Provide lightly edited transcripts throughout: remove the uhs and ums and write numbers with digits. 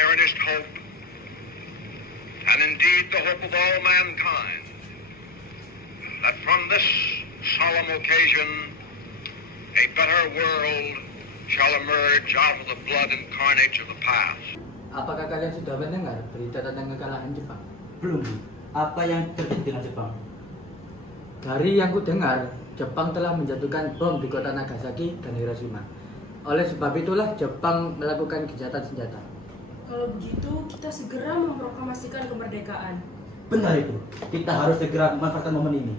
earnest hope, and indeed the hope of all mankind, that from this solemn occasion a better world shall emerge out of the blood and carnage of the past. Apakah kalian sudah mendengar berita tentang kekalahan Jepang? Belum. Apa yang terjadi dengan Jepang? Dari yang ku dengar, Jepang telah menjatuhkan bom di kota Nagasaki dan Hiroshima. Oleh sebab itulah Jepang melakukan gencatan senjata. Kalau begitu, kita segera memproklamasikan kemerdekaan. Benar itu. Kita harus segera memanfaatkan momen ini.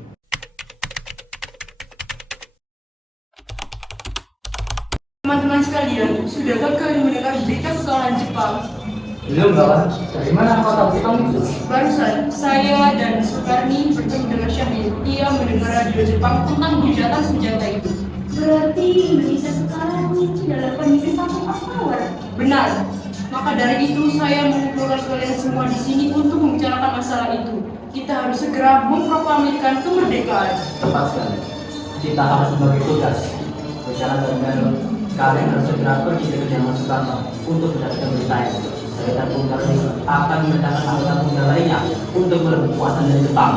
Teman-teman sekalian, sudahkah kalian mendengar berita kekalahan Jepang? Belum, kawan. Dari mana kau tahu Jepang itu? Barusan, saya dan Sukarni bertemu dengan Syahid. Ia mendengar radio Jepang tentang gencatan senjata itu. Berarti Indonesia sekarang ini dalam kondisi satu power. Benar. Maka dari itu saya mengumpulkan kalian semua di sini untuk membicarakan masalah itu. Kita harus segera memproklamasikan kemerdekaan. Tepat sekali. Kita harus membagi tugas. Bicara dengan kalian harus segera pergi ke kediaman Soekarno untuk mendapatkan berita itu. Sekretariat Bung Karno akan memerintahkan anggota tunggal lainnya untuk merebut kekuasaan dari Jepang.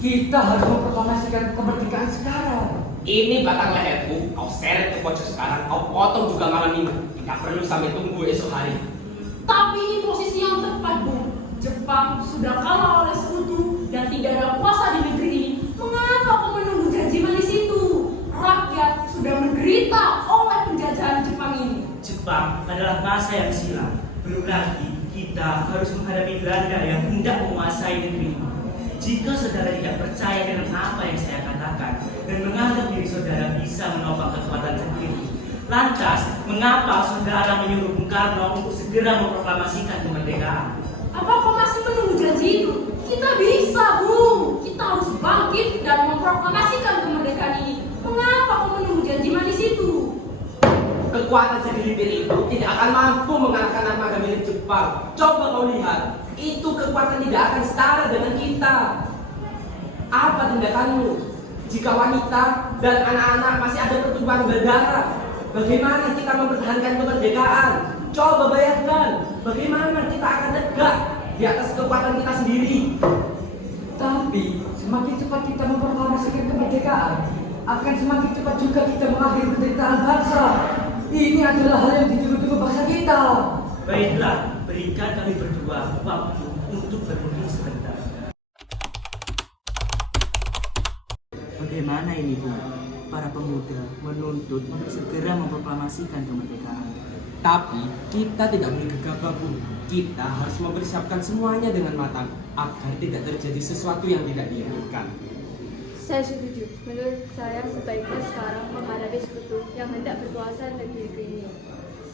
Kita harus memproklamasikan kemerdekaan sekarang. Ini batang leherku, kau seret ke pojok sekarang, kau potong juga malam minggu. Tidak perlu sampai tunggu esok hari. Tapi ini posisi yang tepat, Bung. Jepang sudah kalah oleh sekutu dan tidak ada kuasa di negeri ini. Mengapa kau menunggu janji manis itu? Rakyat sudah menderita oleh penjajahan Jepang ini. Jepang adalah masa yang silam. Belum lagi kita harus menghadapi Belanda yang hendak menguasai negeri ini. Jika saudara tidak percaya dengan apa yang saya katakan dan menganggap diri saudara bisa menopang kekuatan sendiri, lantas mengapa saudara menyuruh Bung Karno untuk segera memproklamasikan kemerdekaan? Apa kau masih menunggu janji itu? Kita bisa, Bung. Kita harus bangkit dan memproklamasikan kemerdekaan ini. Mengapa kau menunggu janji manis itu? Kekuatan segelintir itu tidak akan mampu mengalahkan armada milik Jepang. Coba kau lihat, itu kekuatan tidak akan setara dengan kita. Apa tindakanmu? Jika wanita dan anak-anak masih ada pertumpahan berdarah, bagaimana kita mempertahankan kemerdekaan? Coba bayangkan, bagaimana kita akan tegak di atas kekuatan kita sendiri. Tapi semakin cepat kita memproklamasikan kemerdekaan, akan semakin cepat juga kita mengakhiri penderitaan bangsa. Ini adalah hal yang ditunggu-tunggu bangsa kita. Baiklah, berikan kami berdua waktu untuk berunding sebentar. Bagaimana ini, Bu? Para pemuda menuntut untuk segera memproklamasikan kemerdekaan. Tapi kita tidak boleh gegabah, Bu. Kita harus mempersiapkan semuanya dengan matang agar tidak terjadi sesuatu yang tidak diinginkan. Saya setuju. Menurut saya sebaiknya sekarang menghadapi sekutu yang hendak berkuasa di negeri ini.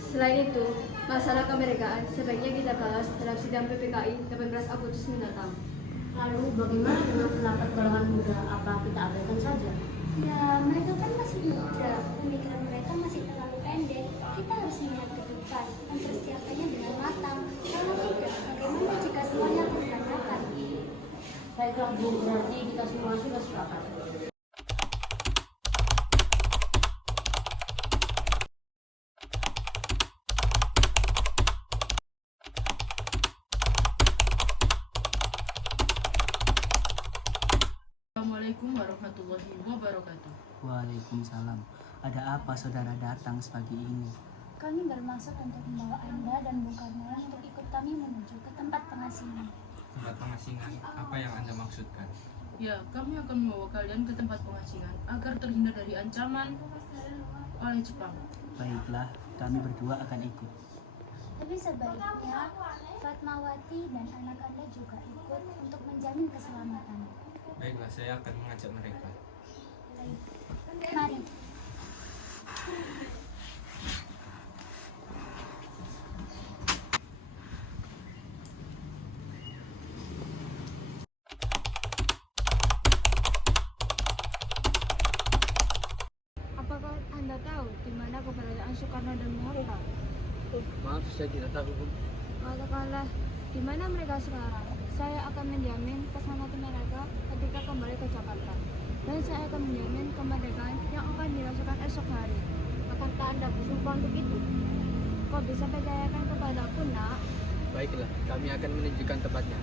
Selain itu, masalah kemerdekaan sebaiknya kita bahas dalam sidang PPKI 18 Agustus mendatang. Lalu bagaimana dengan pendapat golongan muda? Apa kita abaikan saja? Ya, mereka kan masih muda, pemikiran mereka masih terlalu pendek. Kita harus melihat ke depan, mempersiapkannya dengan matang. Kalau tidak, bagaimana jika semuanya berantakan? Baiklah, Bu, berarti kita semua sudah sepakat. Assalamualaikum warahmatullahi wabarakatuh. Waalaikumsalam. Ada apa saudara datang sepagi ini? Kami bermaksud untuk membawa Anda dan Bung Karno untuk ikut kami menuju ke tempat pengasingan. Tempat pengasingan, apa yang Anda maksudkan? Ya, kami akan membawa kalian ke tempat pengasingan agar terhindar dari ancaman oleh Jepang. Baiklah, kami berdua akan ikut. Tapi sebaiknya Fatmawati dan anak Anda juga ikut untuk menjamin keselamatan. Baiklah, saya akan mengajak mereka. Mari. Apakah Anda tahu di mana keberadaan Soekarno dan Hatta? Maaf, saya tidak tahu, Bu. Katakanlah, di mana mereka sekarang? Saya akan menjamin keselamatan mereka ketika kembali ke Jakarta. Dan saya akan menjamin kemerdekaan yang akan dirasakan esok hari. Akankah Anda bersumpah untuk itu? kau bisa percayakan kepadaku, nak? Baiklah, kami akan menunjukkan tempatnya.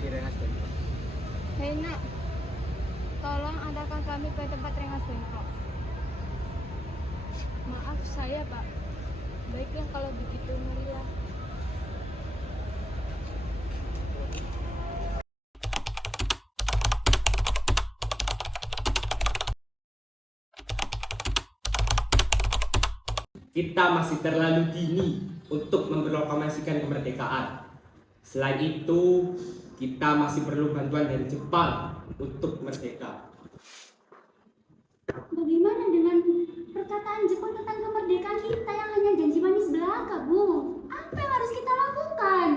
Di Rengas Dengklok. Hei, nak. Tolong antarkan kami ke tempat Rengas Dengklok. Maaf saya, Pak. Baiklah kalau begitu, marilah. Kita masih terlalu dini untuk memproklamasikan kemerdekaan. Selain itu, kita masih perlu bantuan dari Jepang untuk merdeka. Bagaimana dengan perkataan Jepang tentang kemerdekaan kita yang hanya janji manis belaka, Bu? Apa yang harus kita lakukan?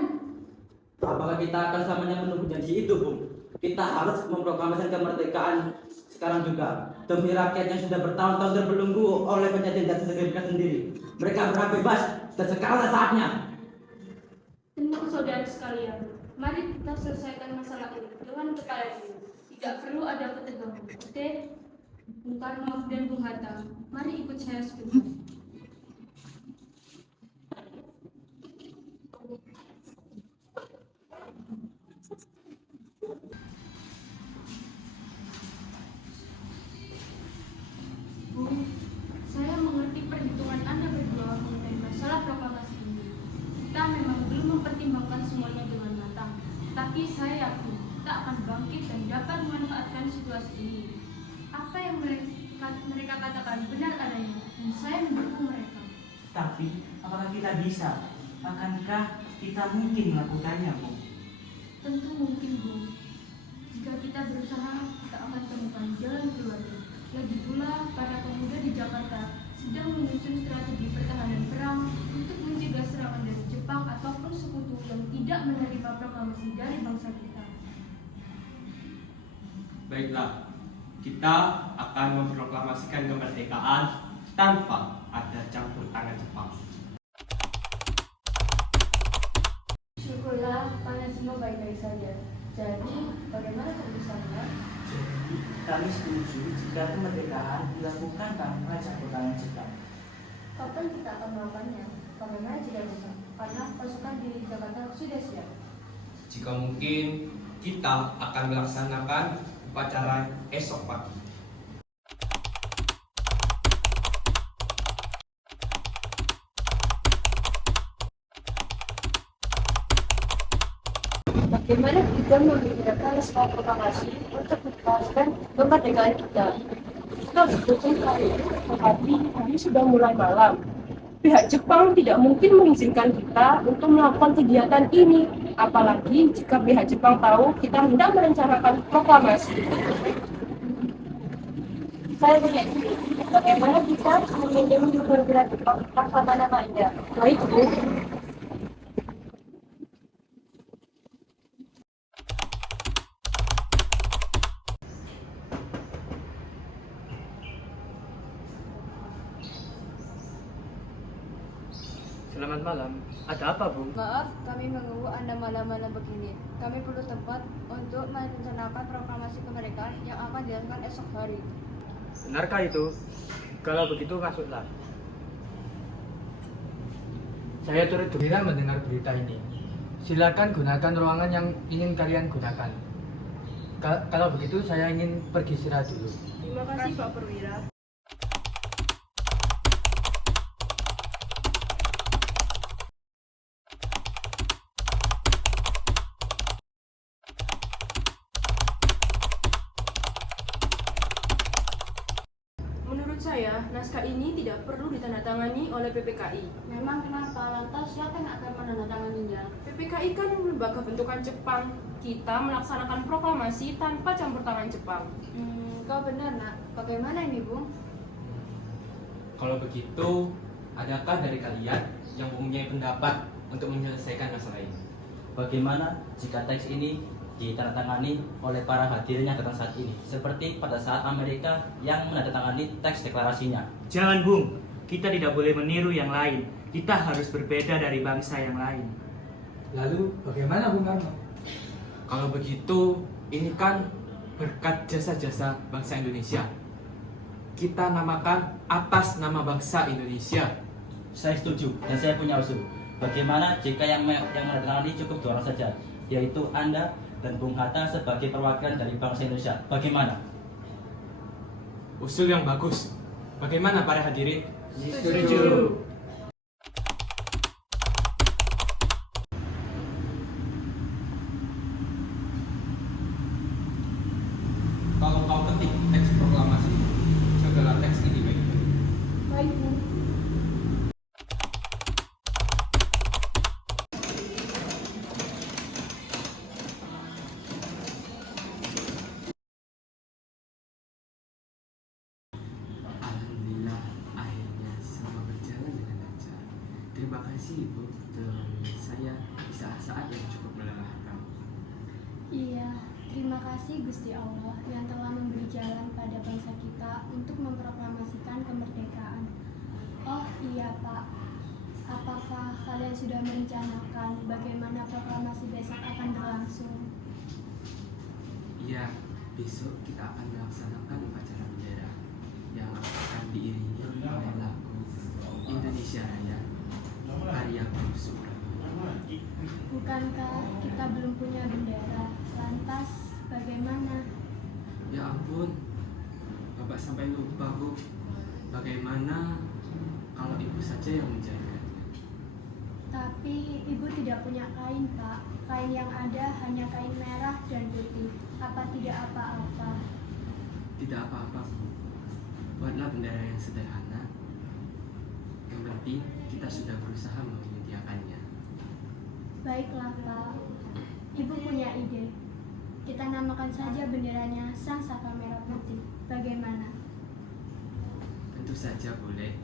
Apakah kita akan selamanya menunggu janji itu, Bung? Kita harus memproklamasikan kemerdekaan sekarang juga demi rakyat yang sudah bertahun-tahun terbelenggu oleh penjajah dan negara sendiri. Mereka berhak bebas dan sekarang saatnya. Tentu saudara sekalian, mari kita selesaikan masalah ini dengan kepala dingin. Tidak perlu ada ketegangan. Oke? Bung Karno dan Bung Hatta, mari ikut saya sebentar. Bu, saya mengerti perhitungan Anda berdua mengenai masalah proklamasi ini. Kita memang belum mempertimbangkan semuanya dengan matang, tapi saya yakin kita akan bangkit dan dapat memanfaatkan situasi ini. Apa yang mereka katakan benar adanya, dan saya mendukung mereka. Tapi, apakah kita bisa? Akankah kita mungkin melakukannya, Bu? Tentu mungkin, Bu. Jika kita berusaha, kita akan temukan jalan keluarnya. Lagi pula, para pemuda di Jakarta sedang menyusun strategi pertahanan perang untuk mencegah serangan dari Jepang ataupun sekutu yang tidak menerima proklamasi dari bangsa kita. Baiklah, kita akan memproklamasikan kemerdekaan tanpa ada campur tangan Jepang. Syukurlah kalian semua baik-baik saja. Jadi, bagaimana keputusannya? Kami setuju jika kemerdekaan dilakukan tanpa campur tangan Jepang. Kapan kita akan melakukannya? Bagaimana jika bisa? Karena pasukan di Jakarta sudah siap. Jika mungkin, kita akan melaksanakan upacara esok pagi. Bagaimana kita menggunakan sebuah proklamasi untuk menjelaskan kemerdekaan kita? Kita betul sekali, tetapi ini sudah mulai malam. Pihak Jepang tidak mungkin mengizinkan kita untuk melakukan kegiatan ini, apalagi jika pihak Jepang tahu kita hendak merencanakan proklamasi. Saya punya ide. Bagaimana kita melindungi negara Jepang tanpa nama Anda? Baik, Bu. Selamat malam. Ada apa, Bu? Maaf, kami menunggu Anda malam-malam begini. Kami perlu tempat untuk merencanakan proklamasi kemerdekaan yang akan dilakukan esok hari. Benarkah itu? Kalau begitu masuklah. Saya turut gembira mendengar berita ini. Silakan gunakan ruangan yang ingin kalian gunakan. Kalau begitu saya ingin pergi istirahat dulu. Terima kasih, Pak Perwira. Menurut saya, naskah ini tidak perlu ditandatangani oleh PPKI. Memang kenapa? Lantas siapa yang akan menandatanganinya? PPKI kan lembaga bentukan Jepang. Kita melaksanakan proklamasi tanpa campur tangan Jepang. Kau benar, nak. Bagaimana ini, Bung? Kalau begitu, adakah dari kalian yang mempunyai pendapat untuk menyelesaikan masalah ini? Bagaimana jika teks ini ditandatangani oleh para hadirin yang datang saat ini, seperti pada saat Amerika yang menandatangani teks deklarasinya? Jangan, Bung. Kita tidak boleh meniru yang lain. Kita harus berbeda dari bangsa yang lain. Lalu bagaimana, Bung Karno? Kalau begitu, ini kan berkat jasa-jasa bangsa Indonesia. Kita namakan atas nama bangsa Indonesia. Saya setuju dan saya punya usul. Bagaimana jika yang menandatangani cukup 2 orang saja, yaitu Anda dan Bung Hatta sebagai perwakilan dari bangsa Indonesia. Bagaimana? Usul yang bagus. Bagaimana para hadirin? Setuju. Kalau kau ketik teks proklamasi, jagalah teks ini baik-baik. Baik, Bu. Alhamdulillah, akhirnya semua berjalan dengan lancar. Terima kasih Ibu telah membuat saya di saat-saat yang cukup melelahkan. Iya, terima kasih Gusti Allah yang telah memberi jalan pada bangsa kita untuk memproklamasikan kemerdekaan. Oh iya Pak, apakah kalian sudah merencanakan bagaimana proklamasi besok akan berlangsung? Iya, besok kita akan melaksanakan upacara bendera yang akan diiringi oleh lagu Indonesia Raya karya Bung Supratman. Bukankah kita belum punya bendera? Lantas bagaimana? Ya ampun, Bapak sampai lupa Bu. Bagaimana kalau Ibu saja yang menjahitkannya? Tapi Ibu tidak punya kain Pak. Kain yang ada hanya kain merah dan putih. Apa tidak apa-apa? Tidak apa-apa Bu. Buatlah bendera yang sederhana. Yang penting kita sudah berusaha menyediakannya. Baiklah Pak. Ibu punya ide. Kita namakan saja benderanya Sang Saka Merah Putih. Bagaimana? Tentu saja boleh.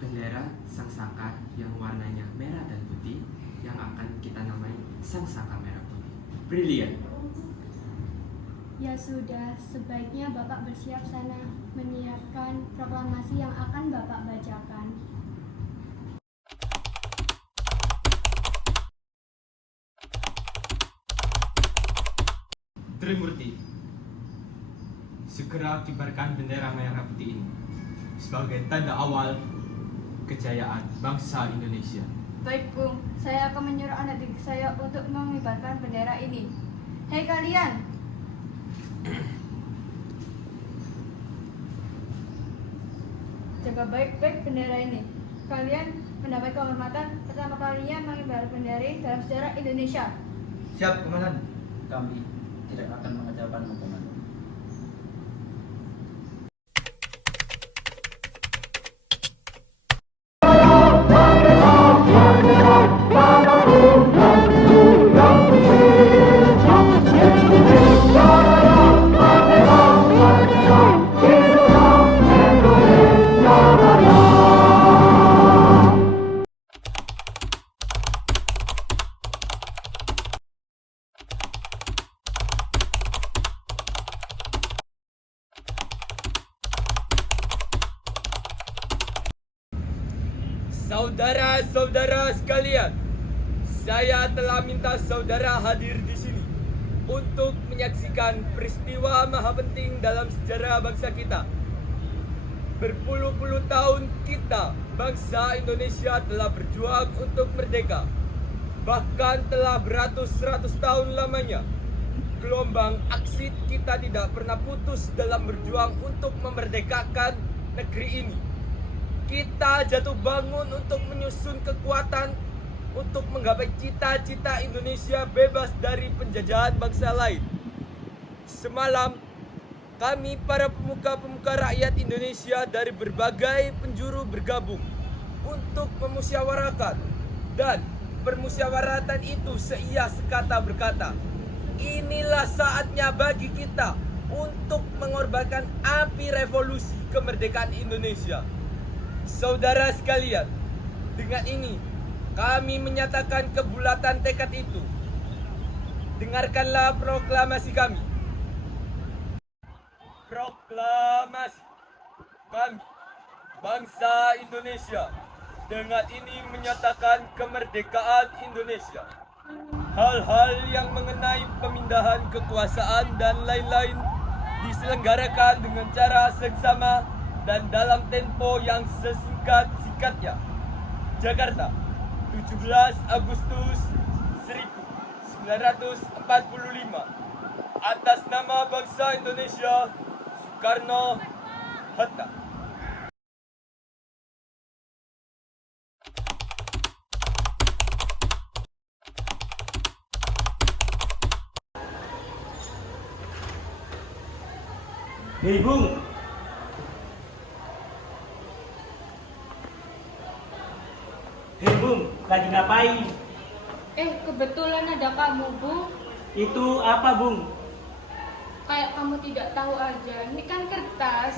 Bendera Sang Saka yang warnanya merah dan putih yang akan kita namai Sang Saka Merah Putih. Brilian. Ya sudah, sebaiknya Bapak bersiap sana menyiapkan proklamasi yang akan Bapak bacakan. Trimurti, segera kibarkan bendera merah putih ini sebagai tanda awal kejayaan bangsa Indonesia. Baik Bung, saya akan menyuruh anak didik saya untuk mengibarkan bendera ini. Hei kalian! Jaga baik-baik bendera ini. Kalian mendapat kehormatan pertama kalinya mengibarkan bendera dalam sejarah Indonesia. Siap, Komandan. Kami tidak akan mengecewakan hukuman. Saudara-saudara sekalian, saya telah minta saudara hadir di sini untuk menyaksikan peristiwa maha penting dalam sejarah bangsa kita. Berpuluh-puluh tahun kita, bangsa Indonesia telah berjuang untuk merdeka. Bahkan telah beratus-ratus tahun lamanya, gelombang aksi kita tidak pernah putus dalam berjuang untuk memerdekakan negeri ini. Kita jatuh bangun untuk menyusun kekuatan untuk menggapai cita-cita Indonesia bebas dari penjajahan bangsa lain. Semalam, kami para pemuka-pemuka rakyat Indonesia dari berbagai penjuru bergabung untuk memusyawarahkan, dan permusyawaratan itu seia sekata berkata, inilah saatnya bagi kita untuk mengorbankan api revolusi kemerdekaan Indonesia. Saudara sekalian, dengan ini kami menyatakan kebulatan tekad itu. Dengarkanlah proklamasi kami. Proklamasi kami, bangsa Indonesia, dengan ini menyatakan kemerdekaan Indonesia. Hal-hal yang mengenai pemindahan kekuasaan dan lain-lain diselenggarakan dengan cara seksama dan dalam tempo yang sesingkat-singkatnya. Jakarta, 17 Agustus 1945. Atas nama bangsa Indonesia, Soekarno-Hatta. Hei Bung, lagi ngapain? Kebetulan ada kamu, Bu. Itu apa Bung? Kayak kamu tidak tahu aja, ini kan kertas.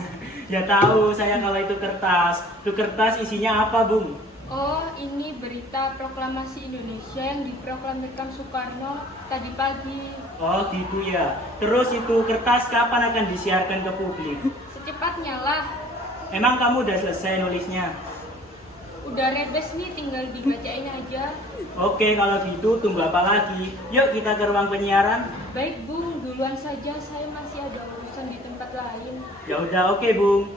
Ya tahu saya kalau itu kertas. Itu kertas isinya apa Bung? Oh, ini berita proklamasi Indonesia yang diproklamirkan Soekarno tadi pagi. Oh gitu ya. Terus itu kertas kapan akan disiarkan ke publik? Secepatnya lah. Emang kamu udah selesai nulisnya? Udah rebes nih, tinggal dibacain aja. Oke, kalau gitu tunggu apa lagi? Yuk kita ke ruang penyiaran. Baik, Bung, duluan saja, saya masih ada urusan di tempat lain. Ya udah, oke Bung.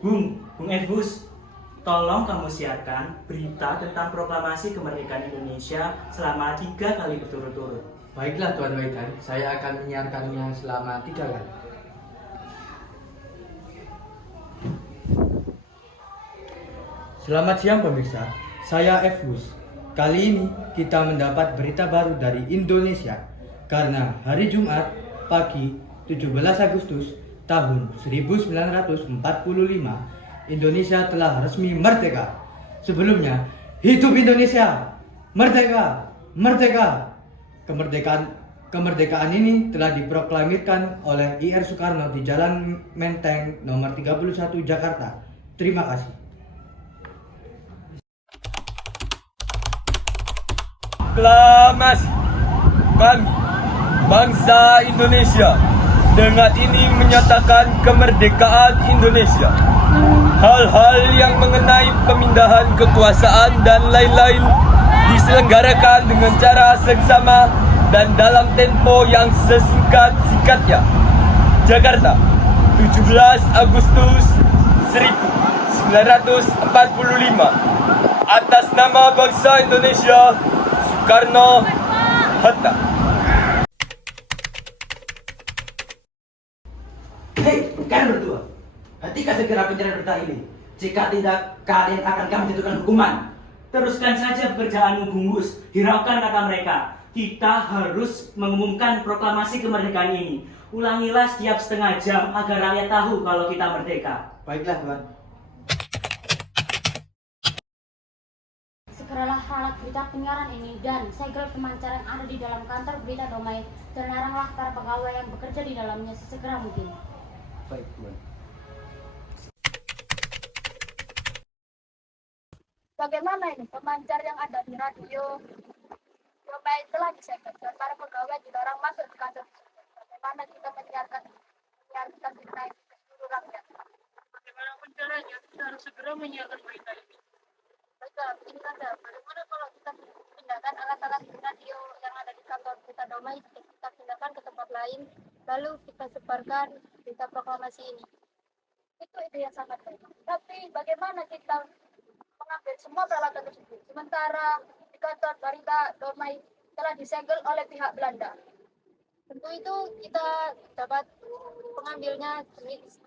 Bung Edbus, tolong kamu siarkan berita tentang proklamasi kemerdekaan Indonesia selama 3 kali berturut-turut. Baiklah Tuan Waidan, saya akan menyiarkannya selama 3 kali. Selamat siang pemirsa, saya Fgus. Kali ini kita mendapat berita baru dari Indonesia karena hari Jumat pagi 17 Agustus tahun 1945 Indonesia telah resmi merdeka. Sebelumnya, hidup Indonesia! Merdeka! Merdeka! Kemerdekaan ini telah diproklamirkan oleh IR Soekarno di Jalan Menteng nomor 31 Jakarta. Terima kasih. Aklamasi. Kami, bangsa Indonesia, dengan ini menyatakan kemerdekaan Indonesia. Hal-hal yang mengenai pemindahan kekuasaan dan lain-lain diselenggarakan dengan cara seksama dan dalam tempo yang sesingkat-singkatnya. Jakarta, 17 Agustus 1945. Atas nama bangsa Indonesia, Soekarno-Hatta. Hei, kalian berdua, hentikan segera pencarian berita ini. Jika tidak, kalian akan kami jatuhkan hukuman. Teruskan saja pekerjaanmu Bung Gus. Hiraukan kata mereka. Kita harus mengumumkan proklamasi kemerdekaan ini. Ulangilah setiap setengah jam agar rakyat tahu kalau kita merdeka. Baiklah Tuan. Segeralah ralat berita penyiaran ini dan segel pemancar yang ada di dalam kantor berita Damai dan laranglah para pegawai yang bekerja di dalamnya sesegera mungkin. Baik Tuan. Bagaimana ini pemancar yang ada di radio? Damai telah disegel dan para pegawai dilarang masuk ke kantor. Bagaimana kita menyiarkan berita ini ke seluruh rakyat? Bagaimana caranya? Kita harus segera menyiarkan berita ini. Baiklah, begini saja. Bagaimana kalau kita pindahkan alat-alat radio yang ada di kantor berita Damai, kita pindahkan ke tempat lain, lalu kita sebarkan berita proklamasi ini. Itu ide yang sangat baik. Tapi bagaimana kita mengambil semua peralatan tersebut? Sementara di kantor berita Damai telah disegel oleh pihak Belanda. Tentu itu kita dapat mengambilnya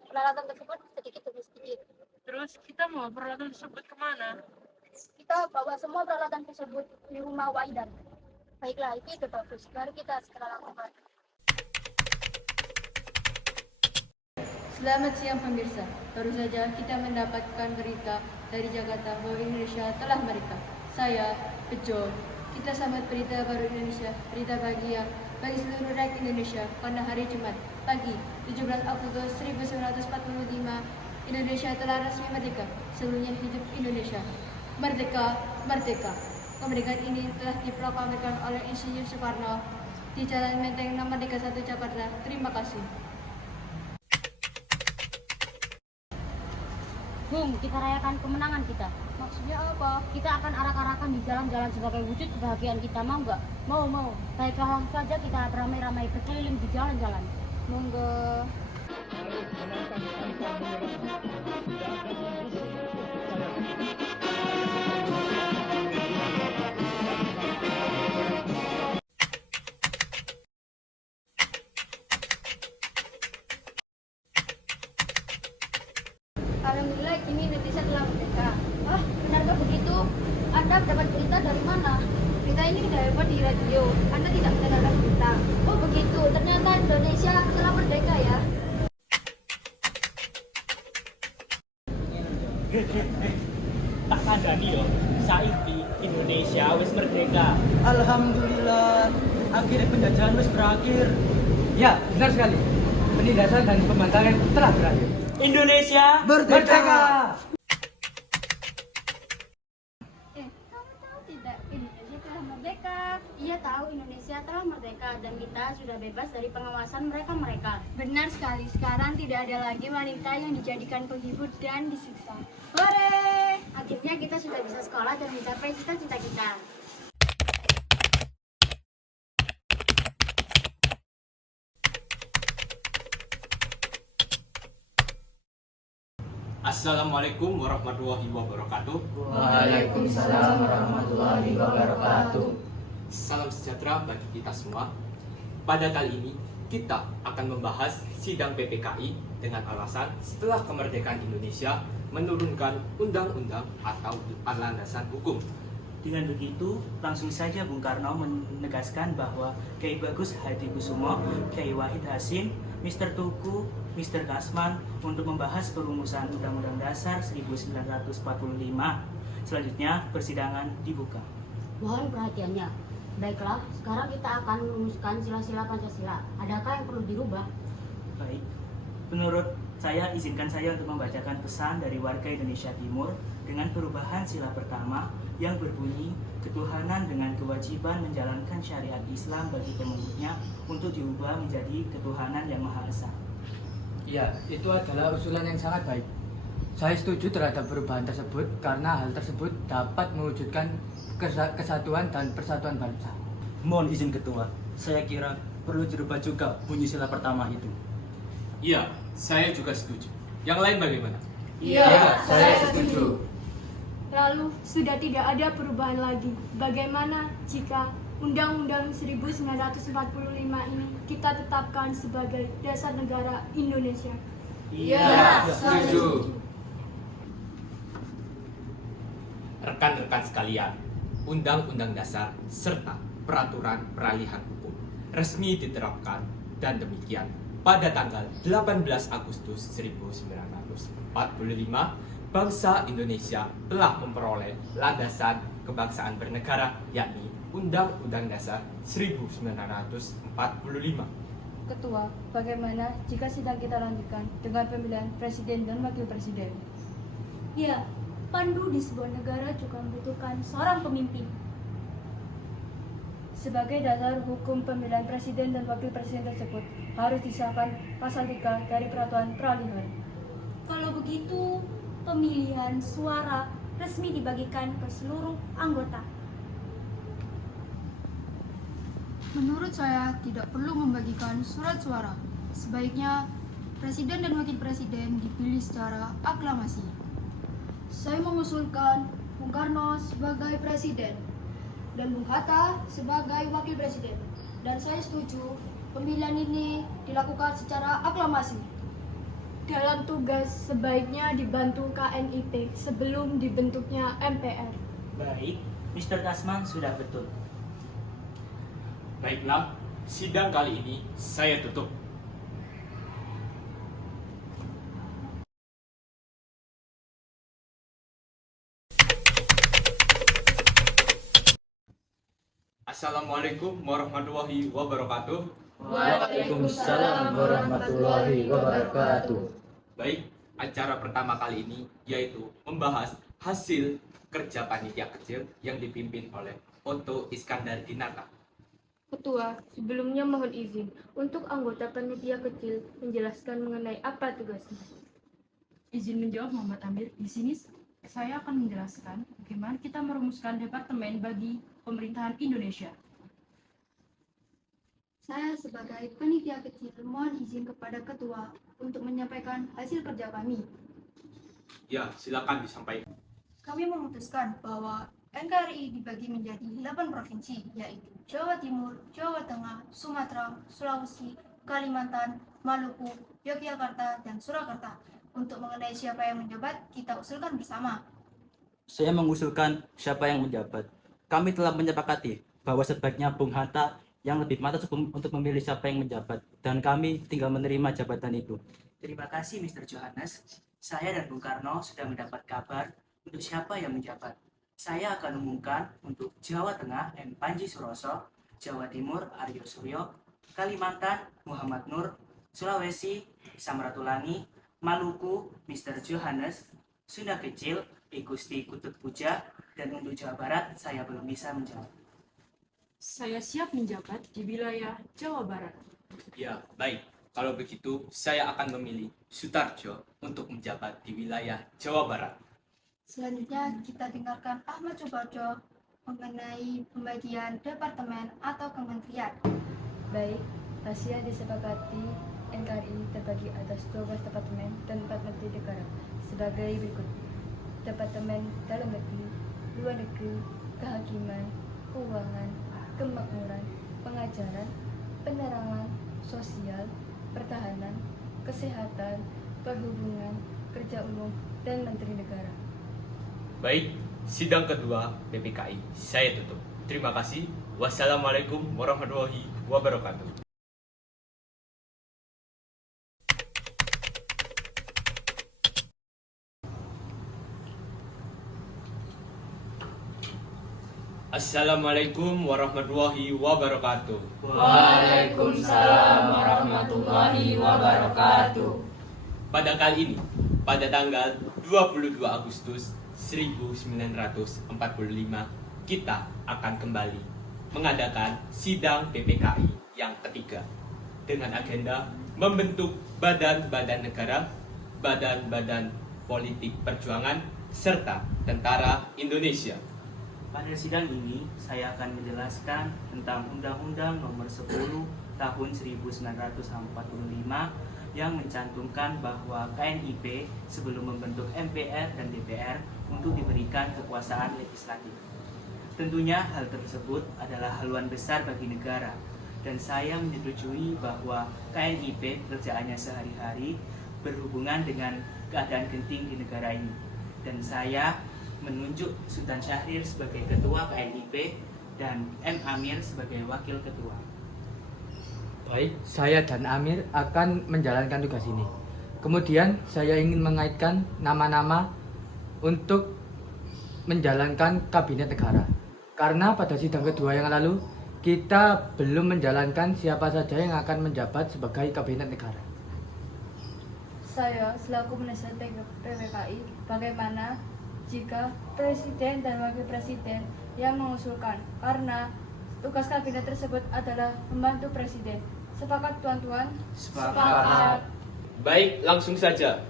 peralatan tersebut sedikit demi sedikit. Terus kita mau peralatan tersebut kemana? Kita bawa semua peralatan tersebut di rumah Waidan. Baiklah, itu bagus. Mari kita segera lakukan. Selamat siang pemirsa. Baru saja kita mendapatkan berita dari Jakarta bahwa Indonesia telah merdeka. Saya, Bejo. Kita sambut berita baru Indonesia, berita bahagia bagi seluruh rakyat Indonesia pada hari Jumat pagi 17 Agustus 1945. Indonesia telah resmi merdeka. Seluruhnya hidup Indonesia. Merdeka, merdeka. Kemerdekaan ini telah diproklamirkan oleh Insinyur Soekarno di Jalan Menteng nomor 31 Jakarta. Terima kasih. Bung, kita rayakan kemenangan kita. Maksudnya apa? Kita akan arak-arakan di jalan-jalan sebagai wujud kebahagiaan kita, mau nggak? Mau. Baiklah, langsung saja kita beramai-ramai berkeliling di jalan-jalan. Monggo. Alhamdulillah kini Indonesia telah merdeka. Ah, benarkah begitu? Anda dapat berita dari mana? Berita ini tidak dapat di radio. Anda tidak mendengarkan berita. Oh begitu, ternyata Indonesia telah merdeka ya. Tak kandani yo, saiki Indonesia wis merdeka. Alhamdulillah, akhirnya penjajahan wis berakhir. Ya, benar sekali. Penindasan dan pembantaian telah berakhir. Indonesia Merdeka! Kamu tahu tidak, Indonesia telah merdeka. Iya tahu, Indonesia telah merdeka dan kita sudah bebas dari pengawasan mereka-mereka. Benar sekali, sekarang tidak ada lagi wanita yang dijadikan penghibur dan disiksa. Hore! Akhirnya kita sudah bisa sekolah dan mencapai cita-cita kita. Assalamualaikum warahmatullahi wabarakatuh. Waalaikumsalam warahmatullahi wabarakatuh. Salam sejahtera bagi kita semua. Pada kali ini kita akan membahas sidang PPKI dengan alasan setelah kemerdekaan Indonesia menurunkan undang-undang atau landasan hukum. Dengan begitu, langsung saja Bung Karno menegaskan bahwa Kiai Bagus Hadikusumo, Kiai Wahid Hasim, Mr. Tuku, Mr. Kasman untuk membahas perumusan Undang-Undang Dasar 1945. Selanjutnya, persidangan dibuka. Mohon perhatiannya. Baiklah, sekarang kita akan merumuskan sila-sila Pancasila. Adakah yang perlu dirubah? Baik, menurut saya izinkan saya untuk membacakan pesan dari warga Indonesia Timur dengan perubahan sila pertama yang berbunyi ketuhanan dengan kewajiban menjalankan syariat Islam bagi pemeluknya untuk diubah menjadi ketuhanan yang Maha Esa. Ya, itu adalah usulan yang sangat baik. Saya setuju terhadap perubahan tersebut karena hal tersebut dapat mewujudkan kesatuan dan persatuan bangsa. Mohon izin ketua, saya kira perlu dirubah juga bunyi sila pertama itu. Iya, saya juga setuju. Yang lain bagaimana? Iya, saya setuju. Lalu sudah tidak ada perubahan lagi. Bagaimana jika Undang-Undang 1945 ini kita tetapkan sebagai dasar negara Indonesia? Iya, setuju. Rekan-rekan sekalian, Undang-Undang Dasar serta Peraturan Peralihan Hukum resmi diterapkan dan demikian pada tanggal 18 Agustus 1945 bangsa Indonesia telah memperoleh landasan kebangsaan bernegara yakni Undang-Undang Dasar 1945. Ketua, bagaimana jika sidang kita lanjutkan dengan pemilihan presiden dan wakil presiden? Ya, pandu di sebuah negara juga membutuhkan seorang pemimpin. Sebagai dasar hukum pemilihan presiden dan wakil presiden tersebut harus disahkan pasal 3 dari Peraturan Peralihan. Kalau begitu, pemilihan suara resmi dibagikan ke seluruh anggota. Menurut saya tidak perlu membagikan surat suara. Sebaiknya presiden dan wakil presiden dipilih secara aklamasi. Saya mengusulkan Bung Karno sebagai presiden dan Bung Hatta sebagai wakil presiden. Dan saya setuju pemilihan ini dilakukan secara aklamasi. Dalam tugas sebaiknya dibantu KNIT sebelum dibentuknya MPR. Baik, Mr. Kasman sudah betul. Baiklah, sidang kali ini saya tutup. Assalamualaikum warahmatullahi wabarakatuh. Waalaikumsalam warahmatullahi wabarakatuh. Baik, acara pertama kali ini yaitu membahas hasil kerja panitia kecil yang dipimpin oleh Otto Iskandar Dinata. Ketua, sebelumnya mohon izin untuk anggota panitia kecil menjelaskan mengenai apa tugasnya. Izin menjawab Muhammad Amir. Di sini saya akan menjelaskan bagaimana kita merumuskan departemen bagi pemerintahan Indonesia. Saya sebagai panitia kecil mohon izin kepada ketua untuk menyampaikan hasil kerja kami. Ya, silakan disampaikan. Kami memutuskan bahwa NKRI dibagi menjadi 8 provinsi, yaitu Jawa Timur, Jawa Tengah, Sumatera, Sulawesi, Kalimantan, Maluku, Yogyakarta, dan Surakarta. Untuk mengenai siapa yang menjabat, kita usulkan bersama. Saya mengusulkan siapa yang menjabat. Kami telah menyepakati bahwa sebaiknya Bung Hatta yang lebih pantas untuk memilih siapa yang menjabat, dan kami tinggal menerima jabatan itu. Terima kasih Mr. Johannes. Saya dan Bung Karno sudah mendapat kabar untuk siapa yang menjabat. Saya akan umumkan untuk Jawa Tengah M. Panji Suroso, Jawa Timur Aryo Suryo, Kalimantan Muhammad Nur, Sulawesi Samratulangi, Maluku Mr. Johannes, Sunda Kecil Gusti Kutut Puja, dan untuk Jawa Barat saya belum bisa menjawab. Saya siap menjabat di wilayah Jawa Barat. Ya, baik. Kalau begitu, saya akan memilih Sutarjo untuk menjabat di wilayah Jawa Barat. Selanjutnya kita dengarkan Ahmad Subarjo mengenai pembagian departemen atau kementerian. Baik, hasil yang disepakati NKRI terbagi atas 12 departemen dan 4 menteri negara sebagai berikut. Departemen Dalam Negeri, Luar Negeri, Kehakiman, Keuangan, Kemakmuran, Pengajaran, Penerangan, Sosial, Pertahanan, Kesehatan, Perhubungan, Kerja Umum, dan Menteri Negara. Baik, sidang kedua PPKI saya tutup. Terima kasih. Wassalamualaikum warahmatullahi wabarakatuh. Assalamualaikum warahmatullahi wabarakatuh. Waalaikumsalam warahmatullahi wabarakatuh. Pada kali ini, pada tanggal 22 Agustus 1945, kita akan kembali mengadakan sidang PPKI yang ketiga dengan agenda membentuk badan-badan negara, badan-badan politik perjuangan, serta tentara Indonesia. Pada sidang ini, saya akan menjelaskan tentang Undang-Undang Nomor 10 Tahun 1945 yang mencantumkan bahwa KNIP sebelum membentuk MPR dan DPR untuk diberikan kekuasaan legislatif. Tentunya hal tersebut adalah haluan besar bagi negara, dan saya menyetujui bahwa KNIP kerjaannya sehari-hari berhubungan dengan keadaan genting di negara ini. Dan saya menunjuk Sultan Syahrir sebagai ketua KNIP dan M. Amir sebagai wakil ketua. Baik, saya dan Amir akan menjalankan tugas ini. Kemudian saya ingin mengaitkan nama-nama untuk menjalankan kabinet negara. Karena pada sidang kedua yang lalu kita belum menjalankan siapa saja yang akan menjabat sebagai kabinet negara. Saya selaku penasihat PPKI, bagaimana jika presiden dan wakil presiden yang mengusulkan, karena tugas kabinet tersebut adalah membantu presiden. Sepakat tuan-tuan? Sepakat. Baik, langsung saja.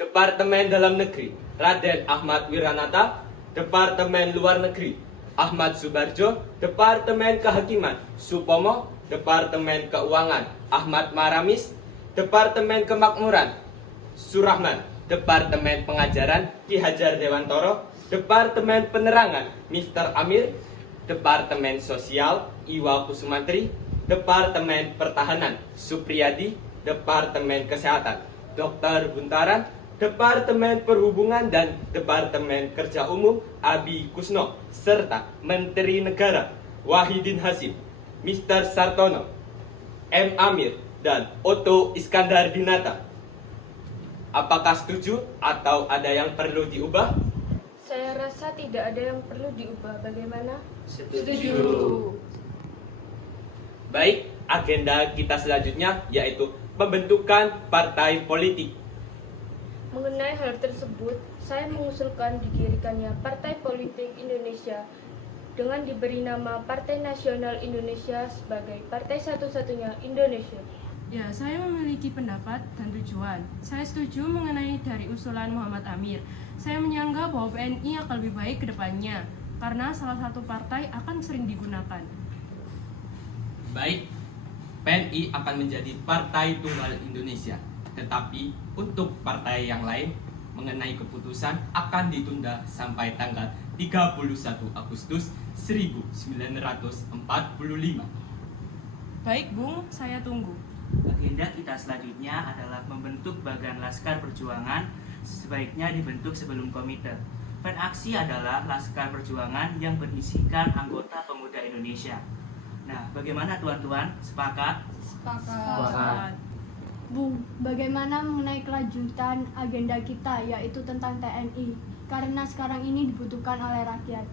Departemen Dalam Negeri, Raden Ahmad Wiranata. Departemen Luar Negeri, Ahmad Subarjo. Departemen Kehakiman, Supomo. Departemen Keuangan, Ahmad Maramis. Departemen Kemakmuran, Surahman. Departemen Pengajaran, Ki Hajar Dewantoro. Departemen Penerangan, Mr. Amir. Departemen Sosial, Iwa Kusumantri. Departemen Pertahanan, Supriyadi. Departemen Kesehatan, Dr. Buntaran. Departemen Perhubungan dan Departemen Kerja Umum, Abi Kusno. Serta Menteri Negara, Wahidin Hasim, Mr. Sartono, M. Amir, dan Otto Iskandar Dinata. Apakah setuju atau ada yang perlu diubah? Saya rasa tidak ada yang perlu diubah. Bagaimana? Setuju. Baik, agenda kita selanjutnya yaitu pembentukan partai politik. Mengenai hal tersebut, saya mengusulkan didirikannya Partai Politik Indonesia dengan diberi nama Partai Nasional Indonesia sebagai partai satu-satunya Indonesia. Ya, saya memiliki pendapat dan tujuan. Saya setuju mengenai dari usulan Muhammad Amir. Saya menyanggah bahwa PNI akan lebih baik ke depannya. karena salah satu partai akan sering digunakan. Baik, PNI akan menjadi Partai Tunggal Indonesia. Tetapi untuk partai yang lain mengenai keputusan akan ditunda sampai tanggal 31 Agustus 1945. Baik, Bung, saya tunggu. Agenda kita selanjutnya adalah membentuk bagan Laskar Perjuangan, sebaiknya dibentuk sebelum komite. Plan aksi adalah Laskar Perjuangan yang berisikan anggota pemuda Indonesia. Nah, bagaimana tuan-tuan? Sepakat? Sepakat. Bung, bagaimana mengenai kelanjutan agenda kita yaitu tentang TNI? Karena sekarang ini dibutuhkan oleh rakyat.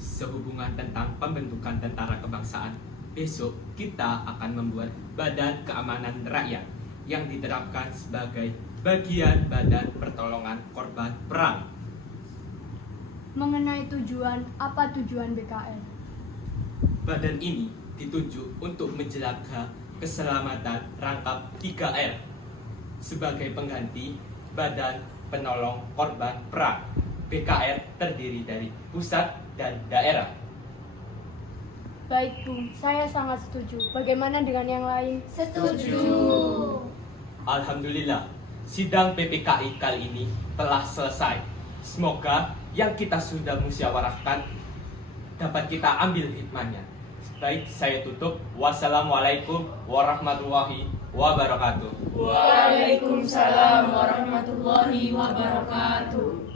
Sehubungan tentang pembentukan tentara kebangsaan, besok kita akan membuat Badan Keamanan Rakyat yang diterapkan sebagai bagian Badan Pertolongan Korban Perang. Mengenai tujuan, apa tujuan BKR? Badan ini ditunjuk untuk menjaga keselamatan rangkap 3R sebagai pengganti Badan Penolong Korban Perang. BKR terdiri dari pusat dan daerah. Baik, Bung, saya sangat setuju. Bagaimana dengan yang lain? Setuju. Alhamdulillah, sidang PPKI kali ini telah selesai. Semoga yang kita sudah musyawarahkan dapat kita ambil hikmahnya. Baik, saya tutup. Wassalamualaikum warahmatullahi wabarakatuh. Waalaikumsalam warahmatullahi wabarakatuh.